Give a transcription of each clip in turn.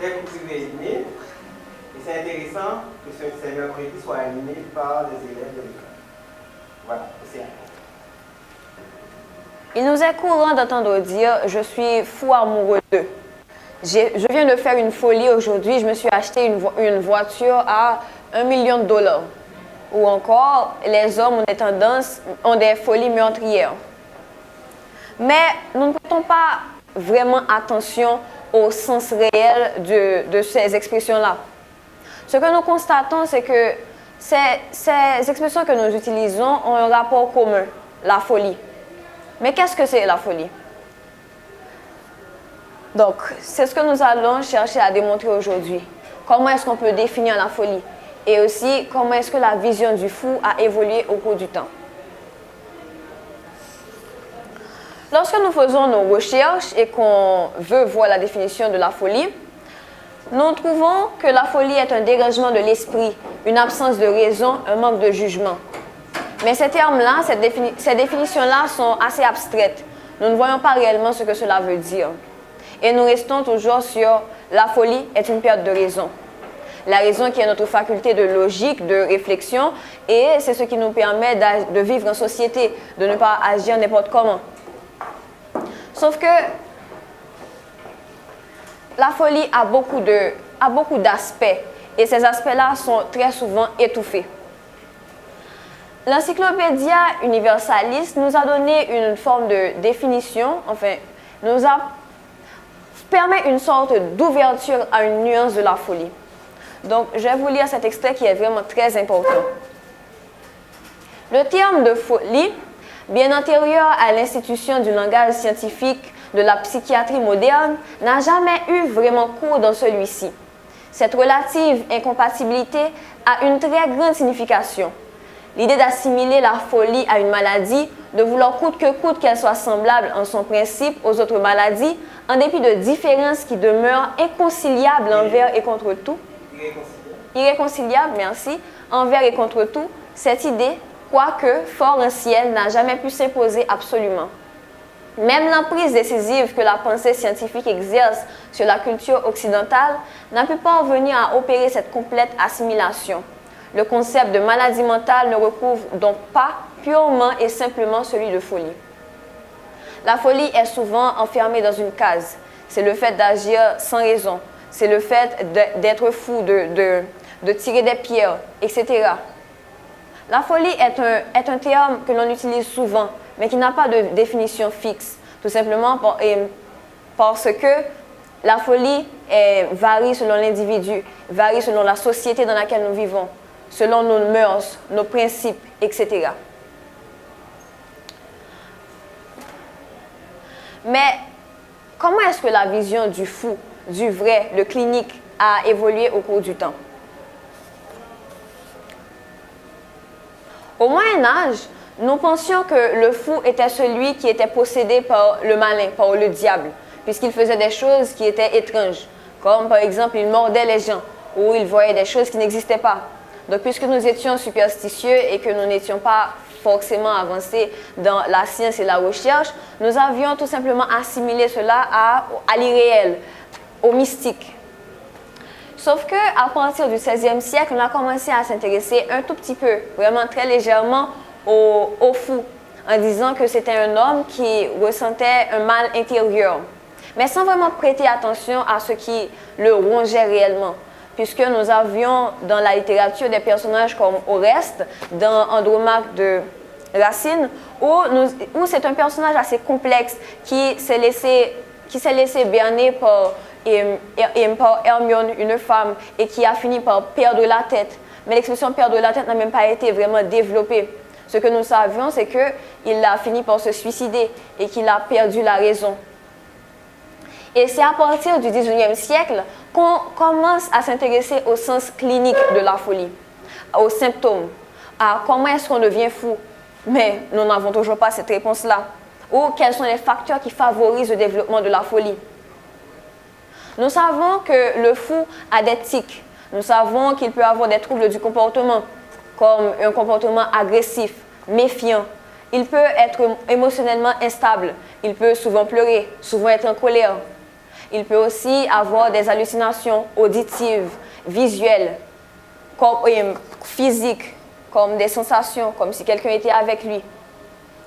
des cours privés animés. Et c'est intéressant que ces mercredis soient animés par des élèves de l'école. Voilà, c'est un. Il nous est courant d'entendre dire « je suis fou amoureux d'eux ». Je viens de faire une folie aujourd'hui, je me suis acheté une voiture à $1 million. Ou encore, les hommes ont des folies meurtrières. Mais nous ne portons pas vraiment attention au sens réel de ces expressions-là. Ce que nous constatons, c'est que ces expressions que nous utilisons ont un rapport commun, la folie. Mais qu'est-ce que c'est la folie? Donc, c'est ce que nous allons chercher à démontrer aujourd'hui. Comment est-ce qu'on peut définir la folie? Et aussi, comment est-ce que la vision du fou a évolué au cours du temps. Lorsque nous faisons nos recherches et qu'on veut voir la définition de la folie, nous trouvons que la folie est un dérangement de l'esprit, une absence de raison, un manque de jugement. Mais ces termes-là, ces définitions-là sont assez abstraites. Nous ne voyons pas réellement ce que cela veut dire. Et nous restons toujours sur la folie est une perte de raison. La raison qui est notre faculté de logique, de réflexion, et c'est ce qui nous permet de vivre en société, de ne pas agir n'importe comment. Sauf que la folie a beaucoup d'aspects, et ces aspects-là sont très souvent étouffés. L'Encyclopédia Universalis nous a donné une forme de définition, permet une sorte d'ouverture à une nuance de la folie. Donc, je vais vous lire cet extrait qui est vraiment très important. Le terme de folie, bien antérieur à l'institution du langage scientifique de la psychiatrie moderne, n'a jamais eu vraiment cours dans celui-ci. Cette relative incompatibilité a une très grande signification. L'idée d'assimiler la folie à une maladie, de vouloir coûte que coûte qu'elle soit semblable en son principe aux autres maladies, en dépit de différences qui demeurent inconciliables envers et contre tout. Irréconciliable, merci, envers et contre tout, cette idée, quoique fort ancienne, n'a jamais pu s'imposer absolument. Même l'emprise décisive que la pensée scientifique exerce sur la culture occidentale n'a pu parvenir à opérer cette complète assimilation. Le concept de maladie mentale ne recouvre donc pas purement et simplement celui de folie. La folie est souvent enfermée dans une case. C'est le fait d'agir sans raison. C'est le fait d'être fou, de tirer des pierres, etc. La folie est un terme que l'on utilise souvent, mais qui n'a pas de définition fixe. Tout simplement parce que la folie varie selon l'individu, varie selon la société dans laquelle nous vivons, selon nos mœurs, nos principes, etc. Mais comment est-ce que la vision du fou, du vrai, le clinique a évolué au cours du temps? Au Moyen Âge, nous pensions que le fou était celui qui était possédé par le malin, par le diable, puisqu'il faisait des choses qui étaient étranges, comme par exemple il mordait les gens, ou il voyait des choses qui n'existaient pas. Donc puisque nous étions superstitieux et que nous n'étions pas forcément avancés dans la science et la recherche, nous avions tout simplement assimilé cela à l'irréel, au mystique. Sauf qu'à partir du XVIe siècle, on a commencé à s'intéresser un tout petit peu, vraiment très légèrement, au fou, en disant que c'était un homme qui ressentait un mal intérieur, mais sans vraiment prêter attention à ce qui le rongeait réellement. Puisque nous avions dans la littérature des personnages comme Oreste, dans Andromaque de Racine, où c'est un personnage assez complexe qui s'est laissé berner par Hermione, une femme, et qui a fini par perdre la tête. Mais l'expression perdre la tête n'a même pas été vraiment développée. Ce que nous savions, c'est qu'il a fini par se suicider et qu'il a perdu la raison. Et c'est à partir du XIXe siècle qu'on commence à s'intéresser au sens clinique de la folie, aux symptômes, à comment est-ce qu'on devient fou. Mais nous n'avons toujours pas cette réponse-là. Ou quels sont les facteurs qui favorisent le développement de la folie. Nous savons que le fou a des tics. Nous savons qu'il peut avoir des troubles du comportement, comme un comportement agressif, méfiant. Il peut être émotionnellement instable. Il peut souvent pleurer, souvent être en colère. Il peut aussi avoir des hallucinations auditives, visuelles, physiques, comme des sensations, comme si quelqu'un était avec lui.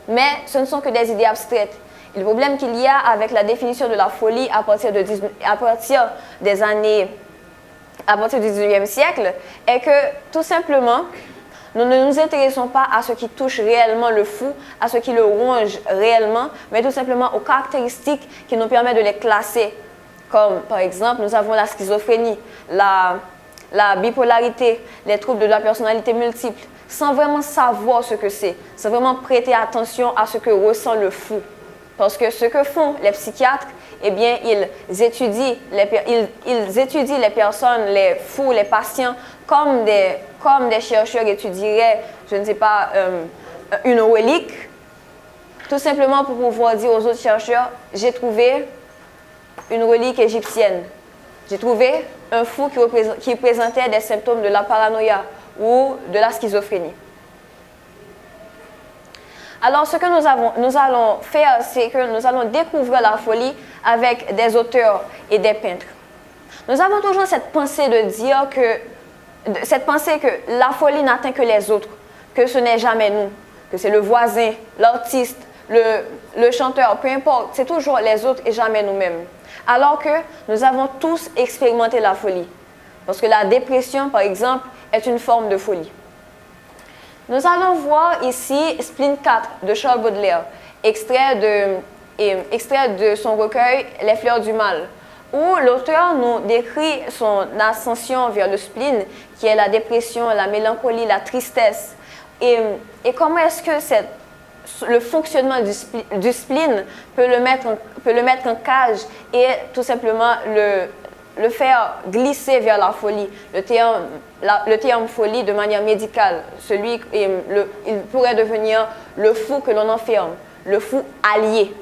Mais ce ne sont que des idées abstraites. Et le problème qu'il y a avec la définition de la folie à partir du 19e siècle est que, tout simplement, nous ne nous intéressons pas à ce qui touche réellement le fou, à ce qui le ronge réellement, mais tout simplement aux caractéristiques qui nous permettent de les classer. Comme, par exemple, nous avons la schizophrénie, la bipolarité, les troubles de la personnalité multiple, sans vraiment savoir ce que c'est, sans vraiment prêter attention à ce que ressent le fou. Parce que ce que font les psychiatres, eh bien, ils étudient les personnes, les fous, les patients, comme des chercheurs étudieraient, je ne sais pas, une relique, tout simplement pour pouvoir dire aux autres chercheurs, j'ai trouvé une relique égyptienne. J'ai trouvé un fou qui présentait des symptômes de la paranoïa ou de la schizophrénie. Alors, ce que nous allons faire, c'est que nous allons découvrir la folie avec des auteurs et des peintres. Nous avons toujours cette pensée que la folie n'atteint que les autres, que ce n'est jamais nous, que c'est le voisin, l'artiste, le chanteur, peu importe, c'est toujours les autres et jamais nous-mêmes. Alors que nous avons tous expérimenté la folie. Parce que la dépression, par exemple, est une forme de folie. Nous allons voir ici Spleen 4 de Charles Baudelaire, extrait de son recueil Les fleurs du mal, où l'auteur nous décrit son ascension vers le spleen, qui est la dépression, la mélancolie, la tristesse, et comment est-ce que le fonctionnement du spleen peut le mettre en cage et tout simplement le faire glisser vers la folie. Le terme folie de manière médicale, il pourrait devenir le fou que l'on enferme, le fou allié.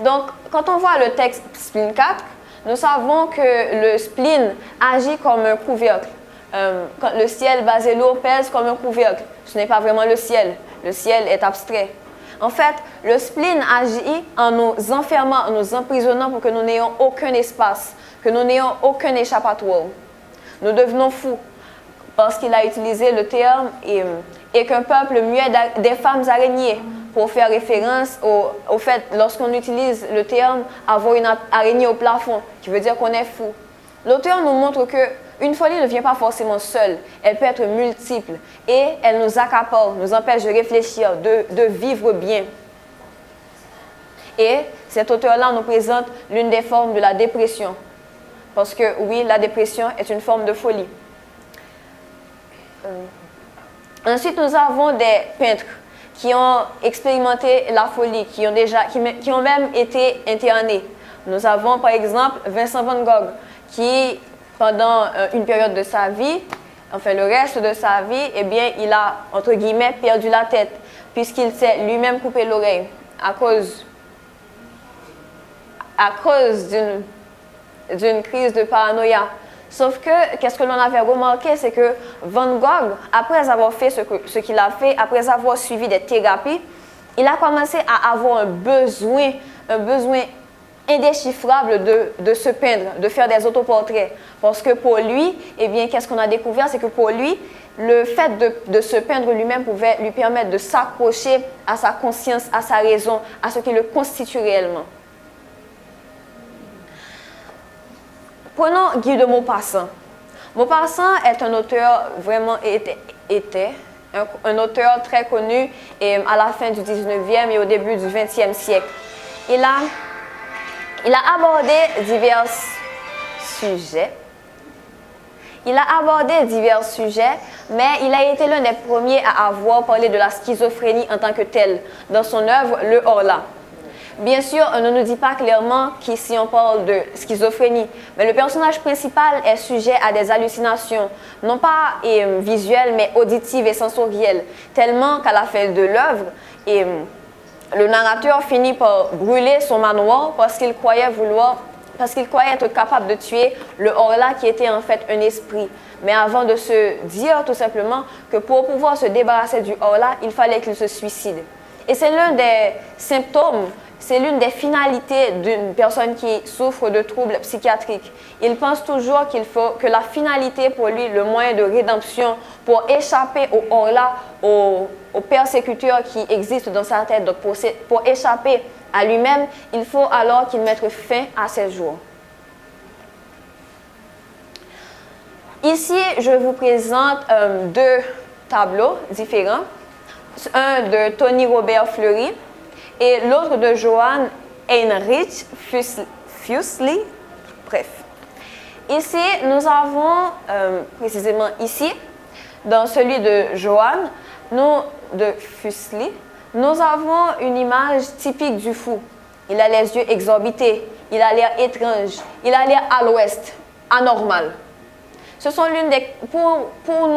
Donc, quand on voit le texte Spleen 4, nous savons que le spleen agit comme un couvercle. Quand le ciel basé lourd pèse comme un couvercle. Ce n'est pas vraiment le ciel est abstrait. En fait, le spleen agit en nous enfermant, en nous emprisonnant pour que nous n'ayons aucun espace, que nous n'ayons aucun échappatoire. Nous devenons fous parce qu'il a utilisé le terme et qu'un peuple muet des femmes araignées pour faire référence au fait, lorsqu'on utilise le terme avoir une araignée au plafond, qui veut dire qu'on est fou. L'auteur nous montre qu'une folie ne vient pas forcément seule, elle peut être multiple et elle nous accapare, nous empêche de réfléchir, de vivre bien. Et cet auteur-là nous présente l'une des formes de la dépression. Parce que oui, la dépression est une forme de folie. Ensuite, nous avons des peintres qui ont expérimenté la folie, qui ont même été internés. Nous avons par exemple Vincent van Gogh, qui pendant une période de sa vie, enfin le reste de sa vie, eh bien, il a, entre guillemets, perdu la tête, puisqu'il s'est lui-même coupé l'oreille à cause d'une crise de paranoïa. Sauf que, qu'est-ce que l'on avait remarqué, c'est que Van Gogh, après avoir fait ce qu'il a fait, après avoir suivi des thérapies, il a commencé à avoir un besoin indéchiffrable de se peindre, de faire des autoportraits. Parce que pour lui, eh bien, qu'est-ce qu'on a découvert, c'est que pour lui, le fait de se peindre lui-même pouvait lui permettre de s'accrocher à sa conscience, à sa raison, à ce qui le constitue réellement. Prenons Guy de Maupassant. Maupassant est un auteur un auteur très connu à la fin du 19e et au début du 20e siècle. Il a abordé divers sujets. Mais il a été l'un des premiers à avoir parlé de la schizophrénie en tant que telle dans son œuvre Le Horla. Bien sûr, on ne nous dit pas clairement qu'ici on parle de schizophrénie, mais le personnage principal est sujet à des hallucinations, non pas visuelles, mais auditives et sensorielles, tellement qu'à la fin de l'œuvre, le narrateur finit par brûler son manoir parce qu'il croyait être capable de tuer le Horla qui était en fait un esprit. Mais avant de se dire tout simplement que pour pouvoir se débarrasser du Horla, il fallait qu'il se suicide. Et c'est l'un des symptômes, c'est l'une des finalités d'une personne qui souffre de troubles psychiatriques. Il pense toujours qu'il faut que la finalité pour lui, le moyen de rédemption pour échapper aux persécuteurs qui existent dans sa tête, donc pour échapper à lui-même, il faut alors qu'il mette fin à ses jours. Ici, je vous présente deux tableaux différents. Un de Tony Robert Fleury et l'autre de Johann Heinrich Fuseli. Bref. Ici, nous avons, précisément ici, dans celui de Johann, de Fuseli, nous avons une image typique du fou. Il a les yeux exorbités, il a l'air étrange, il a l'air à l'ouest, anormal. Ce sont l'une des... Pour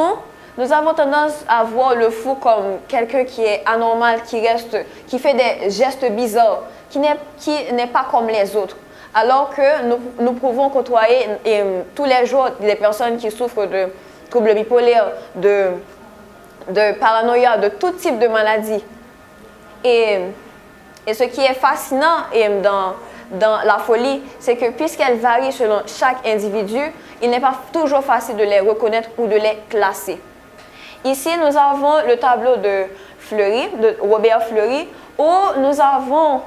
nous avons tendance à voir le fou comme quelqu'un qui est anormal, qui fait des gestes bizarres, qui n'est pas comme les autres. Alors que nous pouvons côtoyer tous les jours des personnes qui souffrent de troubles bipolaires, de paranoïa, de tout type de maladies. Et ce qui est fascinant dans la folie, c'est que puisqu'elle varie selon chaque individu, il n'est pas toujours facile de les reconnaître ou de les classer. Ici, nous avons le tableau de Fleury, de Robert Fleury, où nous avons,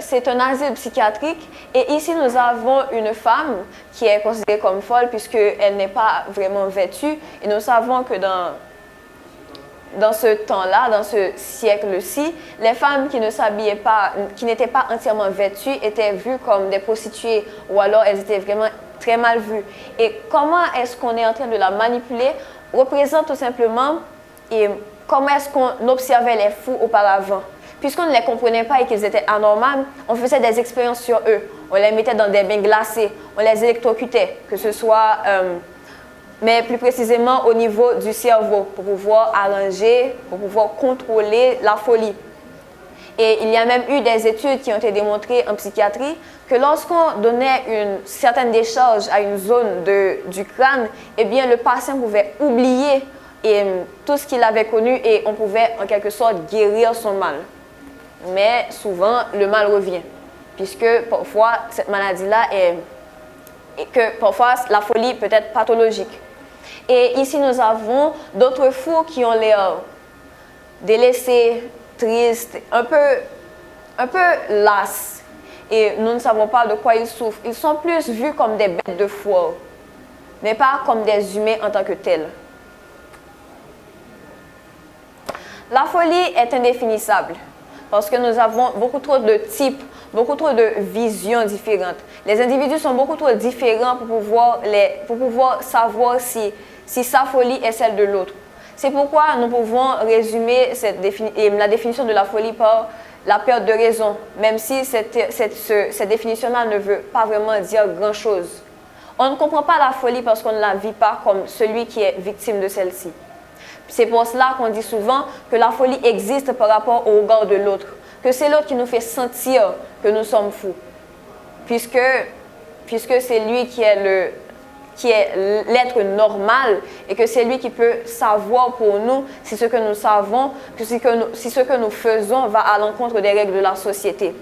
c'est un asile psychiatrique, et ici nous avons une femme qui est considérée comme folle puisqu'elle n'est pas vraiment vêtue, et nous savons que dans ce temps-là, dans ce siècle-ci, les femmes qui ne s'habillaient pas, qui n'étaient pas entièrement vêtues, étaient vues comme des prostituées, ou alors elles étaient vraiment très mal vues. Et comment est-ce qu'on est en train de la manipuler représente tout simplement comment est-ce qu'on observait les fous auparavant. Puisqu'on ne les comprenait pas et qu'ils étaient anormaux, on faisait des expériences sur eux. On les mettait dans des bains glacés, on les électrocutait, que ce soit, mais plus précisément au niveau du cerveau, pour pouvoir arranger, pour pouvoir contrôler la folie. Et il y a même eu des études qui ont été démontrées en psychiatrie que lorsqu'on donnait une certaine décharge à une zone du crâne, eh bien le patient pouvait oublier tout ce qu'il avait connu et on pouvait en quelque sorte guérir son mal. Mais souvent, le mal revient, puisque parfois cette maladie-là parfois la folie peut être pathologique. Et ici, nous avons d'autres fous qui ont l'air délaissés, tristes, un peu lasses. Et nous ne savons pas de quoi ils souffrent. Ils sont plus vus comme des bêtes de foire, mais pas comme des humains en tant que tels. La folie est indéfinissable parce que nous avons beaucoup trop de types, beaucoup trop de visions différentes. Les individus sont beaucoup trop différents pour pouvoir savoir si sa folie est celle de l'autre. C'est pourquoi nous pouvons résumer la définition de la folie par la perte de raison, même si cette définition-là ne veut pas vraiment dire grand-chose. On ne comprend pas la folie parce qu'on ne la vit pas comme celui qui est victime de celle-ci. C'est pour cela qu'on dit souvent que la folie existe par rapport au regard de l'autre, que c'est l'autre qui nous fait sentir que nous sommes fous, puisque c'est lui qui est l'être normal et que c'est lui qui peut savoir pour nous si ce que nous savons, si ce que nous faisons va à l'encontre des règles de la société.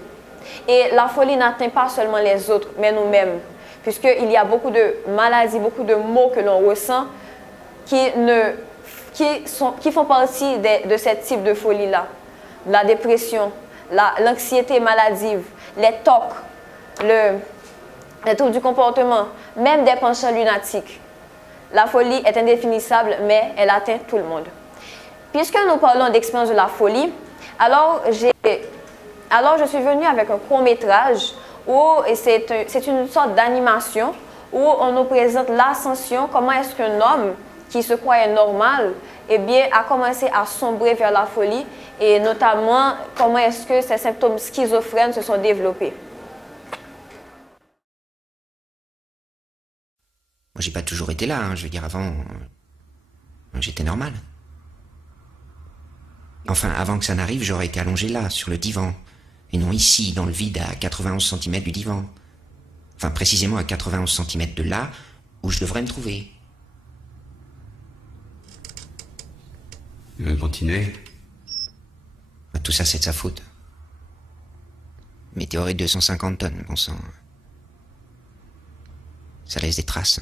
Et la folie n'atteint pas seulement les autres, mais nous-mêmes, puisqu'il y a beaucoup de maladies, beaucoup de maux que l'on ressent qui font partie de ce type de folie-là. La dépression, l'anxiété maladive, les TOC, les troubles du comportement, même des penchants lunatiques. La folie est indéfinissable, mais elle atteint tout le monde. Puisque nous parlons d'expérience de la folie, alors je suis venue avec un court-métrage où c'est une sorte d'animation où on nous présente l'ascension, comment est-ce qu'un homme qui se croyait normal, eh bien, a commencé à sombrer vers la folie et notamment comment est-ce que ces symptômes schizophrènes se sont développés. Moi, j'ai pas toujours été là, hein. Je veux dire, avant, j'étais normal. Enfin, avant que ça n'arrive, j'aurais été allongé là, sur le divan, et non ici, dans le vide, à 91 cm du divan. Enfin, précisément à 91 cm de là, où je devrais me trouver. Il va continuer. Tout ça, c'est de sa faute. Météorite de 150 tonnes, bon sang. Ça laisse des traces.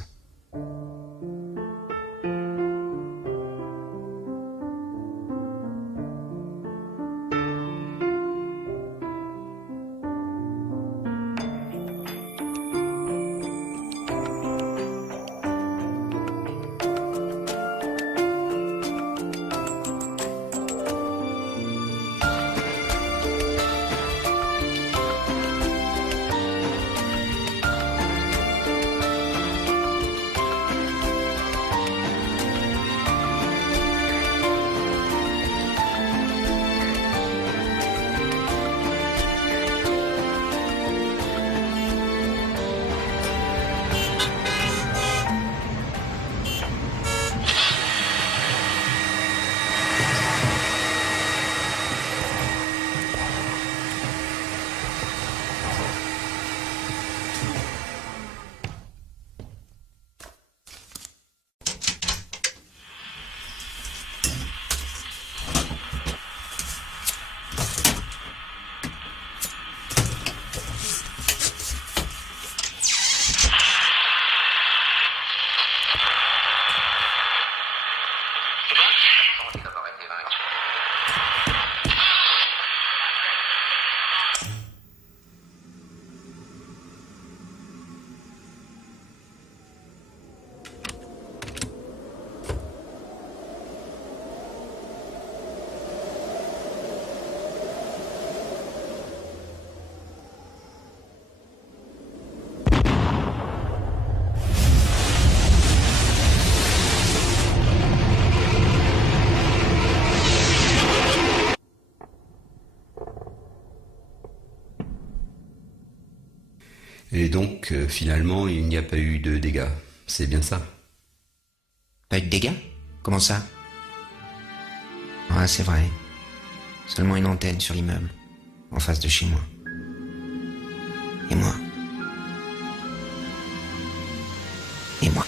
Et donc, finalement, il n'y a pas eu de dégâts. C'est bien ça? Pas eu de dégâts? Comment ça? Ah, c'est vrai. Seulement une antenne sur l'immeuble, en face de chez moi. Et moi? Et moi?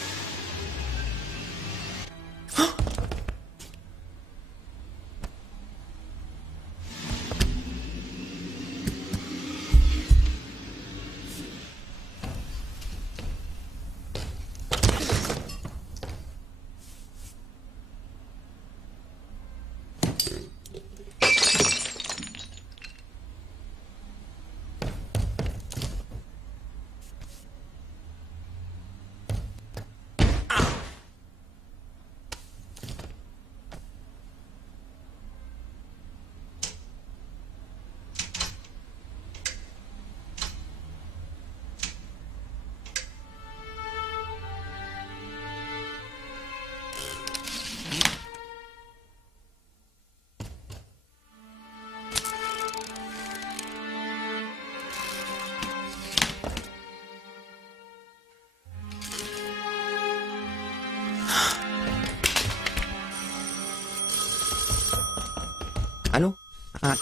Allô? Ah.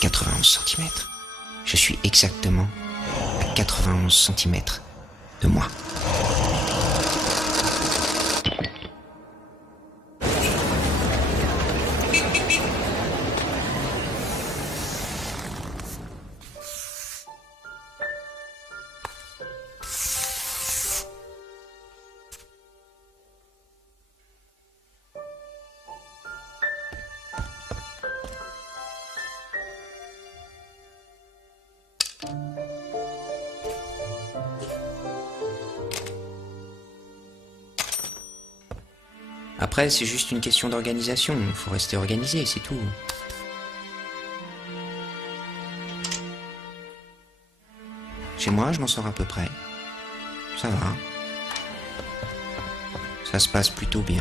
91 centimètres. Je suis exactement à 91 centimètres de moi. Après, c'est juste une question d'organisation. Il faut rester organisé, c'est tout. Chez moi, je m'en sors à peu près. Ça va. Ça se passe plutôt bien.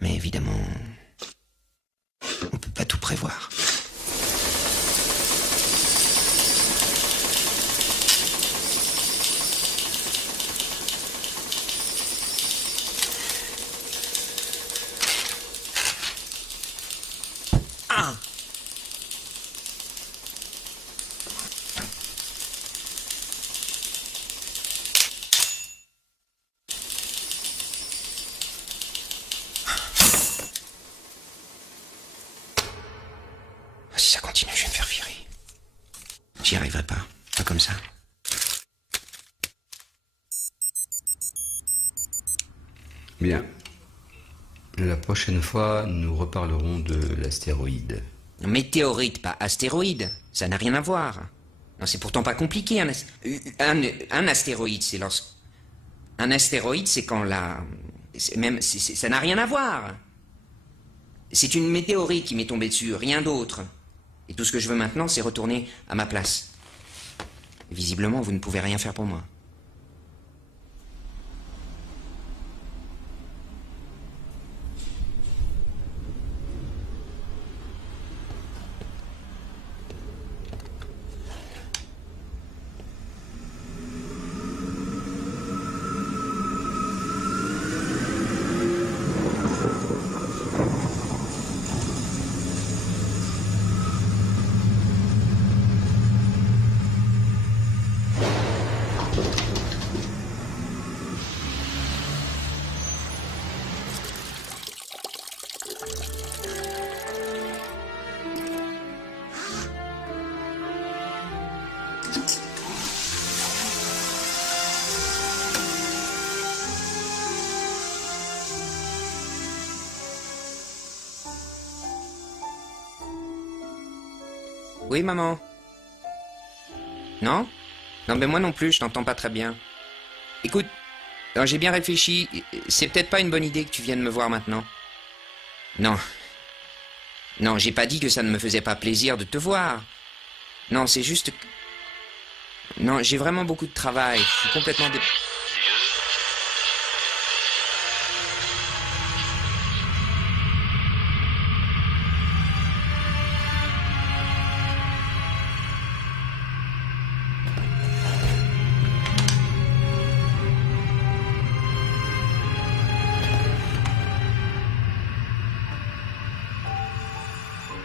Mais évidemment, on peut pas tout prévoir. Si ça continue, je vais me faire virer. J'y arriverai pas. Pas comme ça. Bien. La prochaine fois, nous reparlerons de l'astéroïde. Météorite, pas astéroïde. Ça n'a rien à voir. Non, c'est pourtant pas compliqué. Un astéroïde, c'est lorsque... Un astéroïde, c'est quand la... ça n'a rien à voir. C'est une météorite qui m'est tombée dessus, rien d'autre. Et tout ce que je veux maintenant, c'est retourner à ma place. Visiblement, vous ne pouvez rien faire pour moi. Oui, maman? Non? Non, mais moi non plus, je t'entends pas très bien. Écoute, j'ai bien réfléchi. C'est peut-être pas une bonne idée que tu viennes me voir maintenant. Non. Non, j'ai pas dit que ça ne me faisait pas plaisir de te voir. Non, c'est juste que... Non, j'ai vraiment beaucoup de travail. Je suis complètement...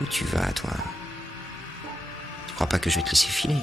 Où tu vas, toi? Tu crois pas que je vais te laisser filer?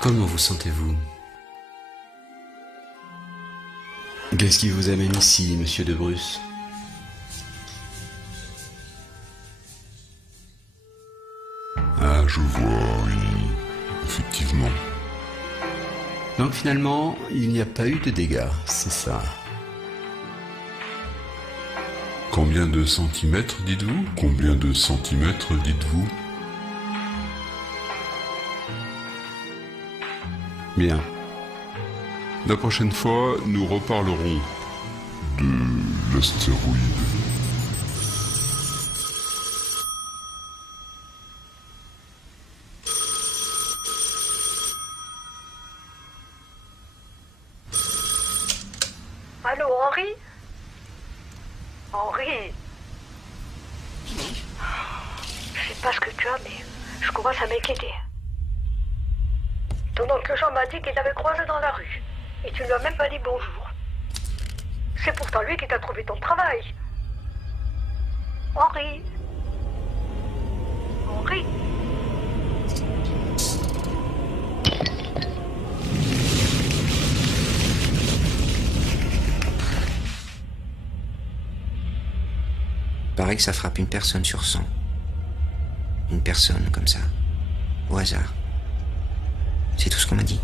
Comment vous sentez-vous? Qu'est-ce qui vous amène ici, monsieur de Bruce? Ah, je vois, oui, effectivement. Donc finalement, il n'y a pas eu de dégâts, c'est ça. Combien de centimètres, dites-vous? Combien de centimètres, dites-vous? Bien. La prochaine fois, nous reparlerons de l'astéroïde. Allô, Henri? Henri? Je sais pas ce que tu as, mais je commence à m'inquiéter. Ton oncle Jean m'a dit qu'il t'avait croisé dans la rue. Et tu lui as même pas dit bonjour. C'est pourtant lui qui t'a trouvé ton travail. Henri? Henri. Henri. Paraît que ça frappe une personne sur 100. Une personne comme ça, au hasard. C'est tout ce qu'on m'a dit.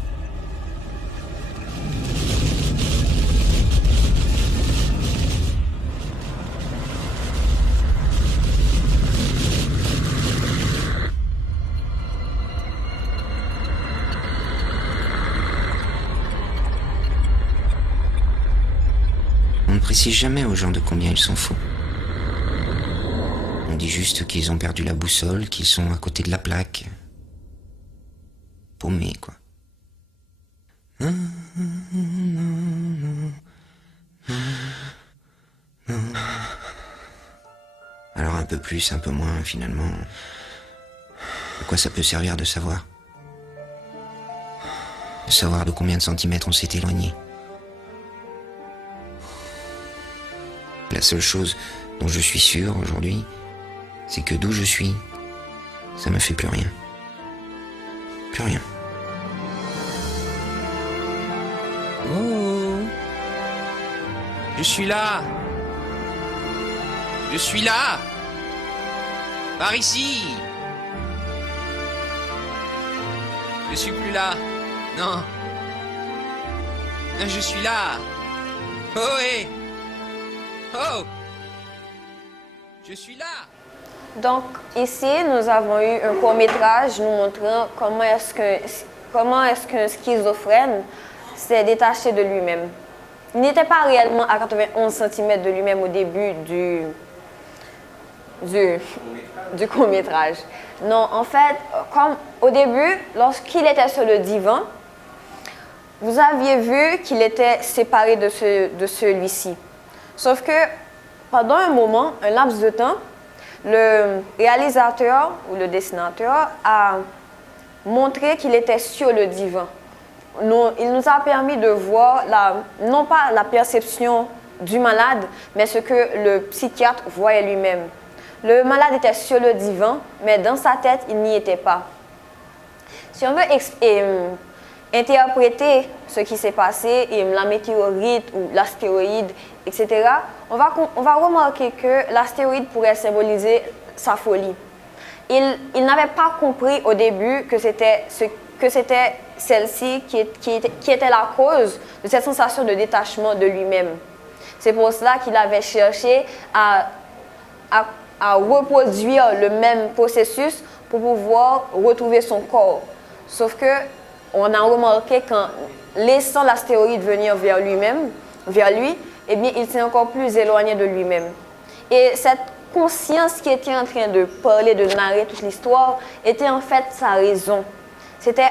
On ne précise jamais aux gens de combien ils sont fous. On dit juste qu'ils ont perdu la boussole, qu'ils sont à côté de la plaque. Paumés, quoi. Alors un peu plus, un peu moins, finalement. À quoi ça peut servir de savoir? De savoir de combien de centimètres on s'est éloigné. La seule chose dont je suis sûr aujourd'hui, c'est que d'où je suis, ça me fait plus rien. Plus rien. Oh, je suis là. Je suis là. Par ici. Je suis plus là. Non. Je suis là. Oh, hé. Oh. Je suis là. Donc ici, nous avons eu un court-métrage nous montrant comment est-ce qu'un schizophrène s'est détaché de lui-même. Il n'était pas réellement à 91 cm de lui-même au début du court-métrage. Non, en fait, comme au début, lorsqu'il était sur le divan, vous aviez vu qu'il était séparé de celui-ci. Sauf que pendant un moment, un laps de temps, le réalisateur ou le dessinateur a montré qu'il était sur le divan. Il nous a permis de voir, non pas la perception du malade, mais ce que le psychiatre voyait lui-même. Le malade était sur le divan, mais dans sa tête, il n'y était pas. Si on veut interpréter ce qui s'est passé, et la météorite ou l'astéroïde, etc., on va remarquer que l'astéroïde pourrait symboliser sa folie. Il n'avait pas compris au début que c'était celle-ci qui était la cause de cette sensation de détachement de lui-même. C'est pour cela qu'il avait cherché à reproduire le même processus pour pouvoir retrouver son corps. Sauf que on a remarqué qu'en laissant l'astéroïde venir vers lui, eh bien, il s'est encore plus éloigné de lui-même. Et cette conscience qui était en train de parler, de narrer toute l'histoire, était en fait sa raison. C'était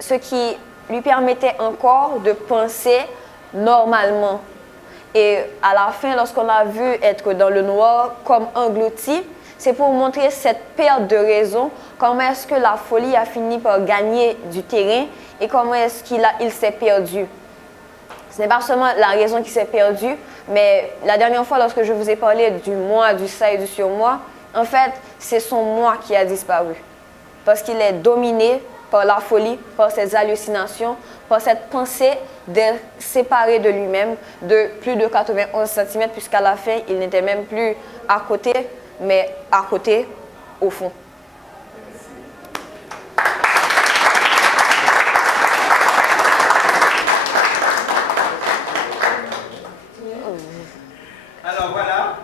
ce qui lui permettait encore de penser normalement. Et à la fin, lorsqu'on l'a vu être dans le noir comme englouti, c'est pour montrer cette perte de raison, comment est-ce que la folie a fini par gagner du terrain et comment est-ce qu'il s'est perdu. Ce n'est pas seulement la raison qui s'est perdue, mais la dernière fois, lorsque je vous ai parlé du moi, du ça et du surmoi, en fait, c'est son moi qui a disparu. Parce qu'il est dominé par la folie, par ses hallucinations, par cette pensée d'être séparé de lui-même de plus de 91 cm, puisqu'à la fin, il n'était même plus à côté, mais à côté, au fond. Alors voilà,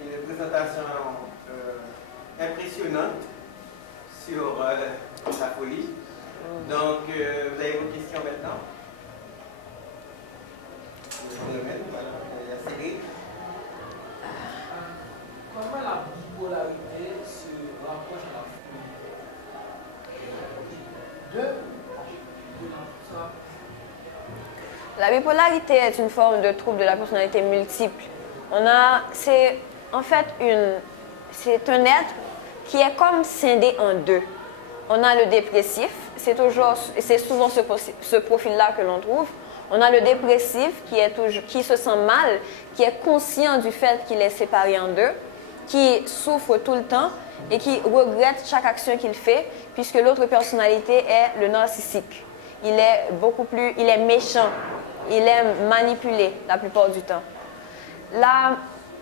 une présentation impressionnante sur la folie. Donc, vous avez vos questions maintenant? Voilà, il y a Cédric. Comment la bipolarité se rapproche à la folie? La bipolarité est une forme de trouble de la personnalité multiple. C'est en fait c'est un être qui est comme scindé en deux. On a le dépressif, c'est souvent ce profil-là que l'on trouve. On a le dépressif qui se sent mal, qui est conscient du fait qu'il est séparé en deux, qui souffre tout le temps et qui regrette chaque action qu'il fait, puisque l'autre personnalité est le narcissique. Il est méchant, il aime manipuler la plupart du temps. La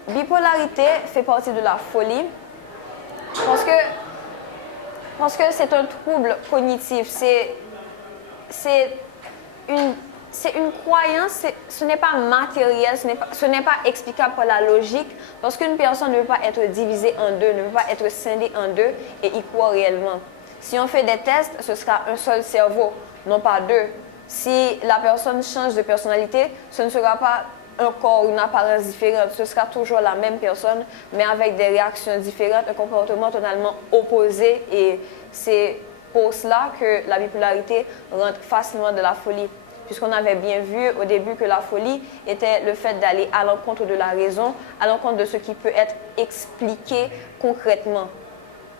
bipolarité fait partie de la folie parce que c'est un trouble cognitif, c'est une croyance, ce n'est pas matériel, ce n'est pas explicable par la logique, parce qu'une personne ne peut pas être divisée en deux, ne peut pas être scindée en deux et y croire réellement. Si on fait des tests, ce sera un seul cerveau, non pas deux. Si la personne change de personnalité, ce ne sera pas un corps, une apparence différente, ce sera toujours la même personne, mais avec des réactions différentes, un comportement totalement opposé, et c'est pour cela que la bipolarité rentre facilement de la folie. Puisqu'on avait bien vu au début que la folie était le fait d'aller à l'encontre de la raison, à l'encontre de ce qui peut être expliqué concrètement.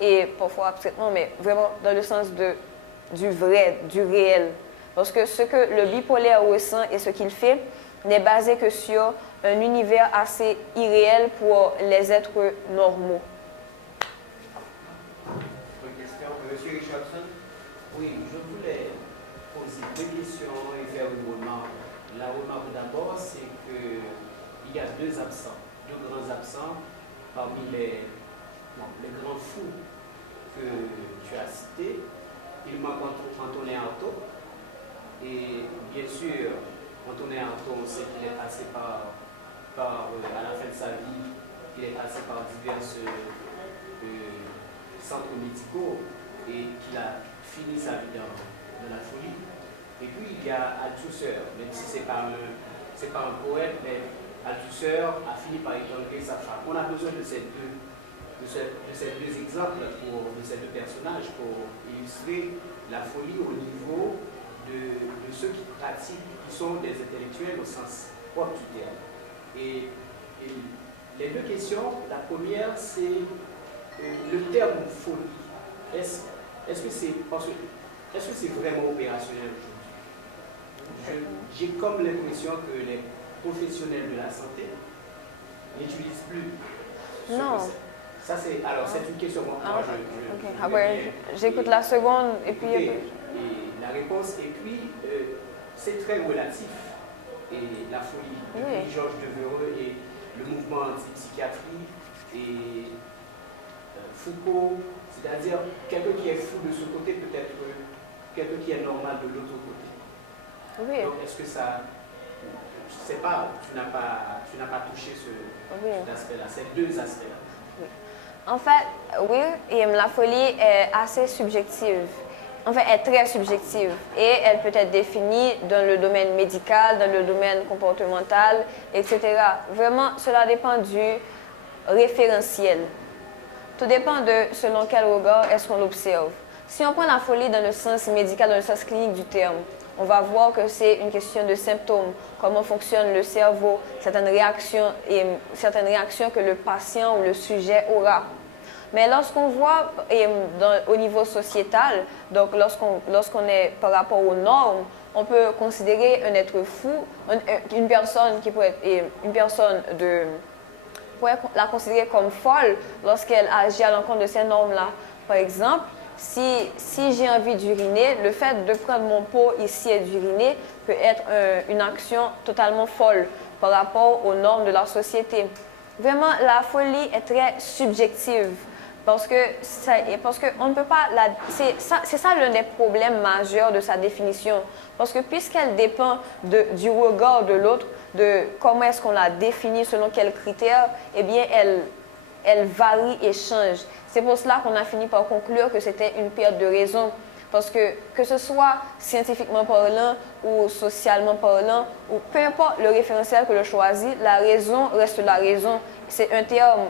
Et parfois abstraitement, mais vraiment dans le sens du vrai, du réel. Parce que ce que le bipolaire ressent et ce qu'il fait n'est basé que sur un univers assez irréel pour les êtres normaux. Une question, Monsieur Richardson? Oui, je voulais poser deux questions et faire une remarque. La remarque d'abord, c'est qu'il y a deux grands absents parmi les grands fous que tu as cités. Il manque Antonin Artaud. Et bien sûr, Antonin Artaud, on sait qu'il est passé à la fin de sa vie, il est passé par divers centres médicaux et qu'il a fini sa vie dans la folie. Et puis il y a Althusser, même si ce n'est pas un poète, mais Althusser a fini par égorger sa femme. On a besoin de ces deux exemples, de ces deux personnages pour illustrer la folie au niveau de ceux qui pratiquent, qui sont des intellectuels au sens propre du terme. Et les deux questions, la première c'est le terme folie. Est-ce que c'est vraiment opérationnel aujourd'hui? J'ai comme l'impression que les professionnels de la santé n'utilisent plus ce concept. Ça c'est une question. J'écoute la seconde et puis... Et la réponse, et puis c'est très relatif. Et la folie, depuis Georges Devereux et le mouvement anti-psychiatrie et Foucault, c'est-à-dire quelqu'un qui est fou de ce côté peut être quelqu'un qui est normal de l'autre côté. Oui. Donc est-ce que ça, je sais pas, tu n'as pas touché cet aspect-là, ces deux aspects-là. Oui. En fait, oui, et la folie est assez subjective. En fait, elle est très subjective et elle peut être définie dans le domaine médical, dans le domaine comportemental, etc. Vraiment, cela dépend du référentiel. Tout dépend de selon quel regard est-ce qu'on l'observe. Si on prend la folie dans le sens médical, dans le sens clinique du terme, on va voir que c'est une question de symptômes, comment fonctionne le cerveau, certaines réactions que le patient ou le sujet aura. Mais lorsqu'on voit au niveau sociétal, donc lorsqu'on est par rapport aux normes, on peut considérer un être fou, une personne qui pourrait être pourrait la considérer comme folle lorsqu'elle agit à l'encontre de ces normes-là. Par exemple, si j'ai envie d'uriner, le fait de prendre mon pot ici et d'uriner peut être une action totalement folle par rapport aux normes de la société. Vraiment, la folie est très subjective. Parce que on ne peut pas c'est ça l'un des problèmes majeurs de sa définition. Parce que puisqu'elle dépend du regard de l'autre, de comment est-ce qu'on la définit, selon quels critères, eh bien elle varie et change. C'est pour cela qu'on a fini par conclure que c'était une perte de raison. Parce que ce soit scientifiquement parlant ou socialement parlant, ou peu importe le référentiel que l'on choisit, la raison reste la raison. C'est un terme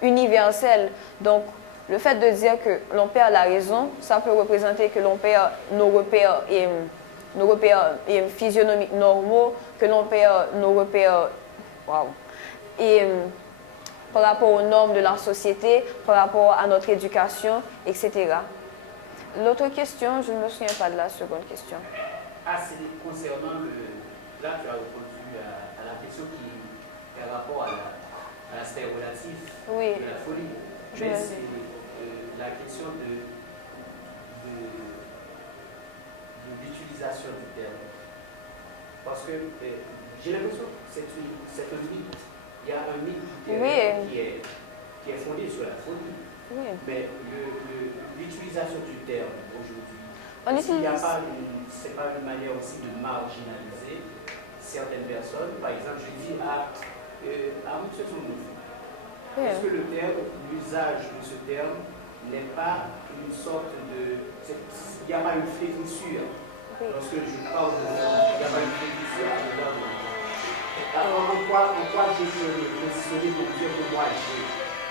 universel. Donc, le fait de dire que l'on perd la raison, ça peut représenter que l'on perd nos repères physionomiques normaux, que l'on perd nos repères par rapport aux normes de la société, par rapport à notre éducation, etc. L'autre question, je ne me souviens pas de la seconde question. C'est concernant là, tu as répondu à la question qui a rapport à l'aspect relatif Oui. de la folie. Mais c'est la question de l'utilisation du terme. Parce que j'ai l'impression que c'est un mythe. Il y a un mythe qui est fondé sur la folie. Oui. Mais l'utilisation du terme aujourd'hui, Il il n'y a pas c'est pas une manière aussi de marginaliser certaines personnes. Par exemple, je dis à M. Sonouf, est-ce que l'usage de ce terme n'est pas une sorte de... Il n'y a pas une flétrissure. Lorsque je parle de il n'y a pas une flétrissure à l'égard de en quoi je peux me positionner pour dire que moi j'ai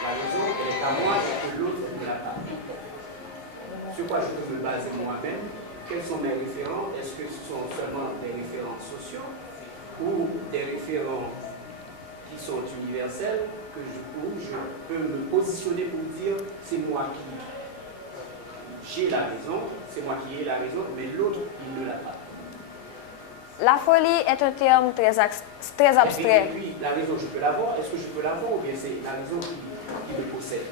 la raison, elle est à moi et que l'autre ne l'a pas. Sur quoi je peux me baser moi-même? Quels sont mes référents? Est-ce que ce sont seulement des référents sociaux ou des référents qui sont universels où je peux me positionner pour dire c'est moi qui j'ai la raison, c'est moi qui ai la raison, mais l'autre, il ne l'a pas. La folie est un terme très abstrait. Et puis, la raison, je peux l'avoir. Est-ce que je peux l'avoir ou bien c'est la raison qui me possède?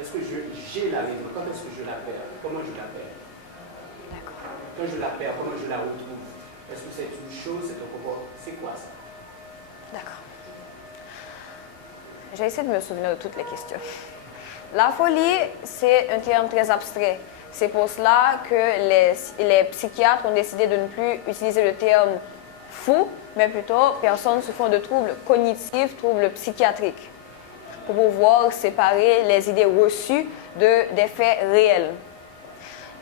Est-ce que j'ai la raison? Quand est-ce que je la perds? Comment je la perds? D'accord. Quand je la perds, comment je la retrouve? Est-ce que c'est une chose, c'est un comportement? C'est quoi ça? D'accord. J'ai essayé de me souvenir de toutes les questions. La folie, c'est un terme très abstrait. C'est pour cela que les psychiatres ont décidé de ne plus utiliser le terme fou, mais plutôt personnes souffrant de troubles cognitifs, troubles psychiatriques, pour pouvoir séparer les idées reçues des faits réels.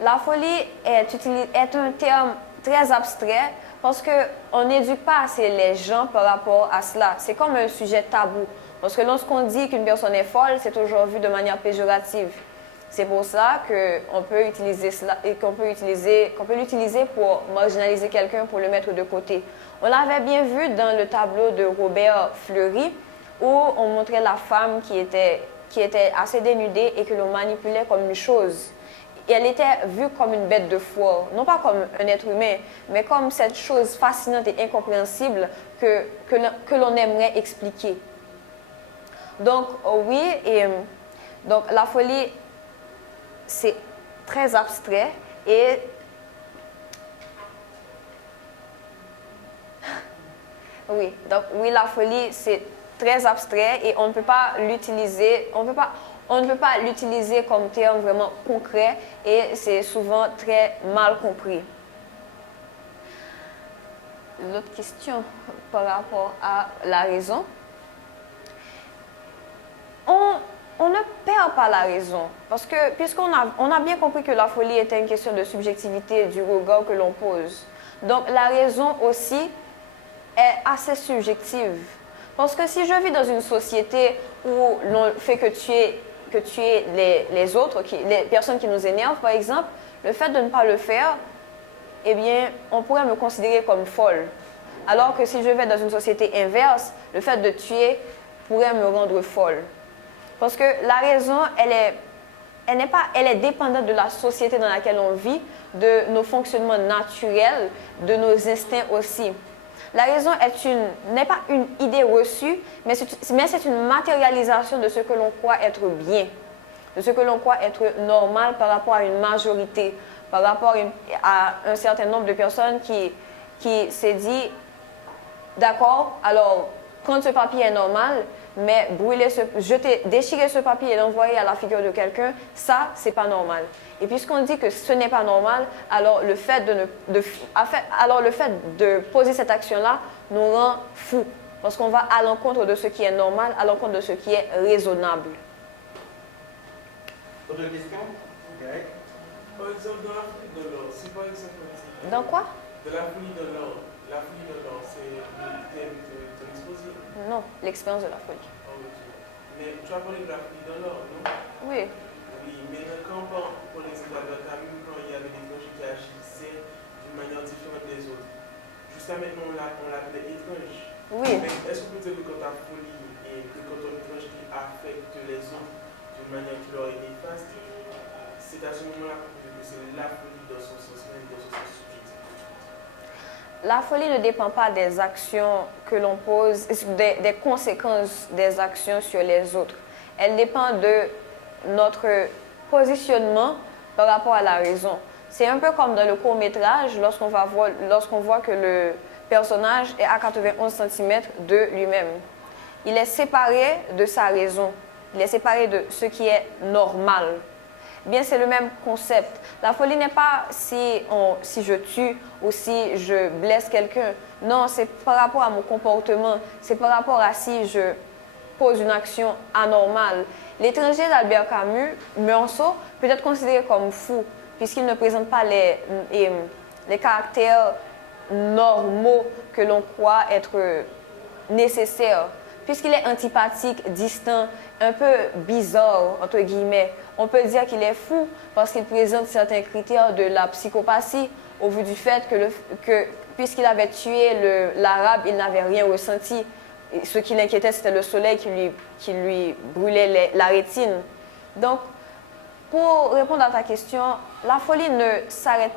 La folie est un terme très abstrait parce qu'on n'éduque pas assez les gens par rapport à cela. C'est comme un sujet tabou. Parce que lorsqu'on dit qu'une personne est folle, c'est toujours vu de manière péjorative. C'est pour ça qu'on peut utiliser cela et qu'on peut l'utiliser pour marginaliser quelqu'un, pour le mettre de côté. On l'avait bien vu dans le tableau de Robert Fleury, où on montrait la femme qui était assez dénudée et que l'on manipulait comme une chose. Et elle était vue comme une bête de foire, non pas comme un être humain, mais comme cette chose fascinante et incompréhensible que l'on aimerait expliquer. Donc, oui, donc la folie, c'est très abstrait et oui, donc oui, la folie, c'est très abstrait et on ne peut pas l'utiliser, on ne peut pas l'utiliser comme terme vraiment concret et c'est souvent très mal compris. L'autre question par rapport à la raison. On ne perd pas la raison, parce que puisqu'on a bien compris que la folie était une question de subjectivité du regard que l'on pose. Donc la raison aussi est assez subjective. Parce que si je vis dans une société où l'on fait que tuer les autres, les personnes qui nous énervent par exemple, le fait de ne pas le faire, eh bien, on pourrait me considérer comme folle. Alors que si je vais dans une société inverse, le fait de tuer pourrait me rendre folle. Parce que la raison, elle est dépendante de la société dans laquelle on vit, de nos fonctionnements naturels, de nos instincts aussi. La raison n'est pas une idée reçue, mais c'est une matérialisation de ce que l'on croit être bien, de ce que l'on croit être normal par rapport à une majorité, par rapport à un certain nombre de personnes qui s'est dit, d'accord, alors prendre ce papier est normal, mais déchirer ce papier et l'envoyer à la figure de quelqu'un, ça, c'est pas normal. Et puisqu'on dit que ce n'est pas normal, alors le fait de poser cette action-là nous rend fous. Parce qu'on va à l'encontre de ce qui est normal, à l'encontre de ce qui est raisonnable. Autre question? Greg? Par exemple, dans la folie de l'or, si par exemple... Dans quoi? De la folie de l'or. La folie de l'or, c'est le thème de ton exposé? Non, l'expérience de la folie. Oh, okay. Mais tu as parlé de la folie de l'or, non? Oui. Oui, mais quand pour l'exemple, dans ta vie, quand il y avait des étrangers qui agissaient d'une manière différente des autres, jusqu'à maintenant, on l'appelait étrange. Oui. Mais est-ce qu'on peut dire que quand ta folie et que quand ton étrange qui affecte les autres d'une manière qui leur est néfaste, c'est à ce moment-là que c'est la folie dans son sens même, dans son sens subjectif? la folie ne dépend pas des actions que l'on pose, des conséquences des actions sur les autres. Elle dépend de notre positionnement par rapport à la raison. C'est un peu comme dans le court-métrage, lorsqu'on voit que le personnage est à 91 cm de lui-même. Il est séparé de sa raison. Il est séparé de ce qui est normal. Bien, c'est le même concept. La folie n'est pas si je tue ou si je blesse quelqu'un. Non, c'est par rapport à mon comportement. C'est par rapport à si je pose une action anormale. L'étranger d'Albert Camus, Meursault, peut être considéré comme fou, puisqu'il ne présente pas les caractères normaux que l'on croit être nécessaires. Puisqu'il est antipathique, distant, un peu bizarre, entre guillemets, on peut dire qu'il est fou parce qu'il présente certains critères de la psychopathie au vu du fait que puisqu'il avait tué l'arabe, il n'avait rien ressenti. Et ce qui l'inquiétait, c'était le soleil qui lui brûlait la rétine. Donc, pour répondre à ta question, la folie ne s'arrête.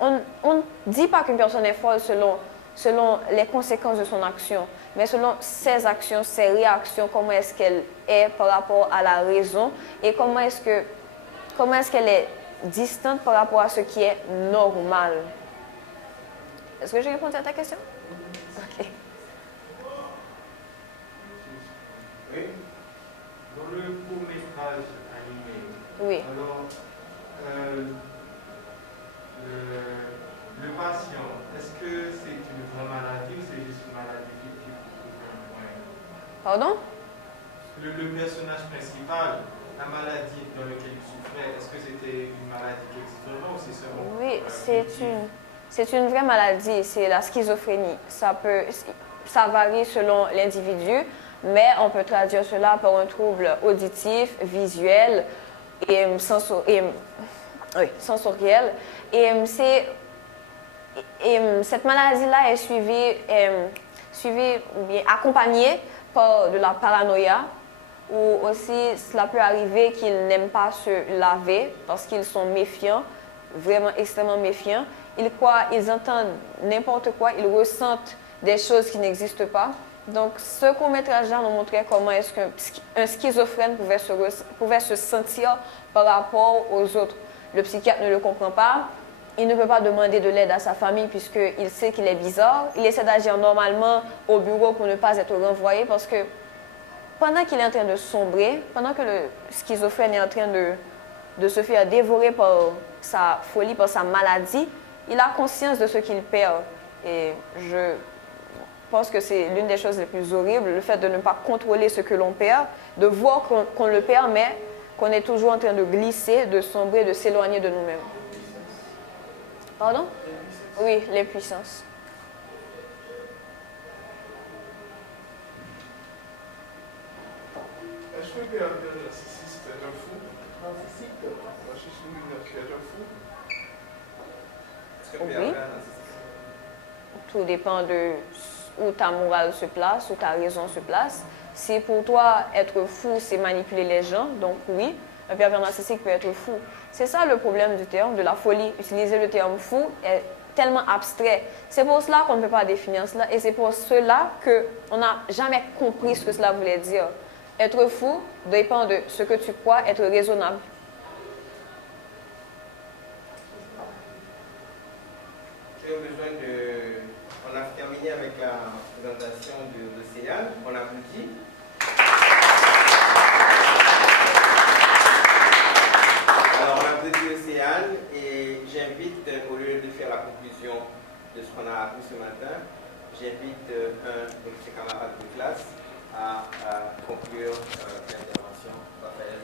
On ne dit pas qu'une personne est folle selon les conséquences de son action, mais selon ses actions, ses réactions, comment est-ce qu'elle est par rapport à la raison et comment est-ce qu'elle est distante par rapport à ce qui est normal. Est-ce que j'ai répondu à ta question? Ok. Oui. Dans le court-métrage animé, Oui. alors, le patient, est-ce que c'est une vraie maladie ou c'est juste une maladie fictive? Pardon? Le personnage principal, la maladie dans laquelle il souffrait, est-ce que c'était une maladie qui existe vraiment ou c'est seulement... Oui, c'est une vraie maladie, c'est la schizophrénie. Ça varie selon l'individu, mais on peut traduire cela par un trouble auditif, visuel et sensoriel. Et cette maladie-là est suivie ou bien accompagnée par de la paranoïa, ou aussi cela peut arriver qu'ils n'aiment pas se laver parce qu'ils sont méfiants, vraiment extrêmement méfiants. Ils entendent n'importe quoi, ils ressentent des choses qui n'existent pas. Donc, ce court-métrage-là nous montrait comment est-ce qu'un schizophrène pouvait se sentir par rapport aux autres. Le psychiatre ne le comprend pas. Il ne peut pas demander de l'aide à sa famille puisqu'il sait qu'il est bizarre. Il essaie d'agir normalement au bureau pour ne pas être renvoyé parce que pendant qu'il est en train de sombrer, pendant que le schizophrène est en train de se faire dévorer par sa folie, par sa maladie, il a conscience de ce qu'il perd. Et je pense que c'est l'une des choses les plus horribles, le fait de ne pas contrôler ce que l'on perd, de voir qu'on le perd, mais qu'on est toujours en train de glisser, de sombrer, de s'éloigner de nous-mêmes. Pardon? Oui, l'impuissance. Est-ce que le narcissiste est un fou? Narcissique est un fou? Est-ce que Oui. Pierre est un narcissique? Tout dépend de où ta morale se place, où ta raison se place. Si pour toi, être fou, c'est manipuler les gens, donc oui, un pervers narcissique peut être fou. C'est ça le problème du terme, de la folie. Utiliser le terme fou est tellement abstrait. C'est pour cela qu'on ne peut pas définir cela et c'est pour cela qu'on n'a jamais compris ce que cela voulait dire. Être fou dépend de ce que tu crois être raisonnable. J'ai besoin de... On a terminé avec la présentation de l'Océan. On applaudit. Alors, on applaudit Océane et j'invite, au lieu de faire la conclusion de ce qu'on a appris ce matin, j'invite un de ses camarades de classe à conclure l'intervention. Raphaël.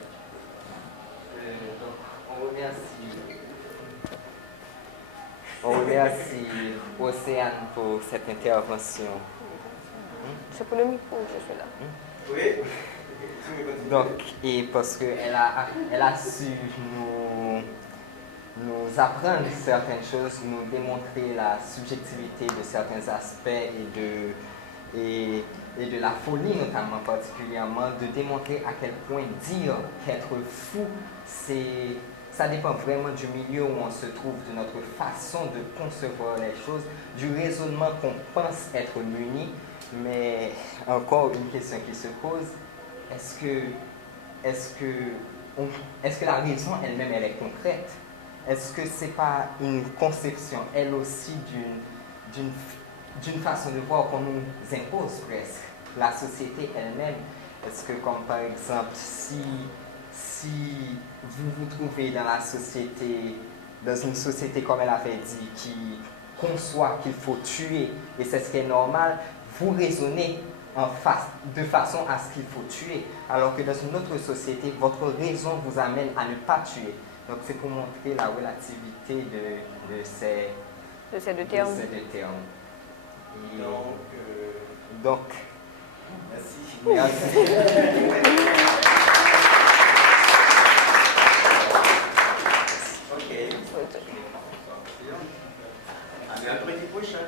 On remercie Océane pour cette intervention. C'est pour le micro, je suis là. Oui. Donc, et parce qu'elle a su nous apprendre certaines choses, nous démontrer la subjectivité de certains aspects et de la folie notamment particulièrement, de démontrer à quel point dire qu'être fou, c'est ça dépend vraiment du milieu où on se trouve, de notre façon de concevoir les choses, du raisonnement qu'on pense être muni. Mais encore une question qui se pose, est-ce que la raison elle-même, elle est concrète? Est-ce que ce n'est pas une conception, elle aussi, d'une façon de voir qu'on nous impose presque? La société elle-même, est-ce que comme par exemple, si vous vous trouvez dans la société, dans une société comme elle avait dit, qui conçoit qu'il faut tuer, et c'est ce qui est normal, vous raisonnez de façon à ce qu'il faut tuer, alors que dans une autre société, votre raison vous amène à ne pas tuer. Donc c'est pour montrer la relativité de ces deux termes. Et donc, merci. Ok. À mercredi prochain.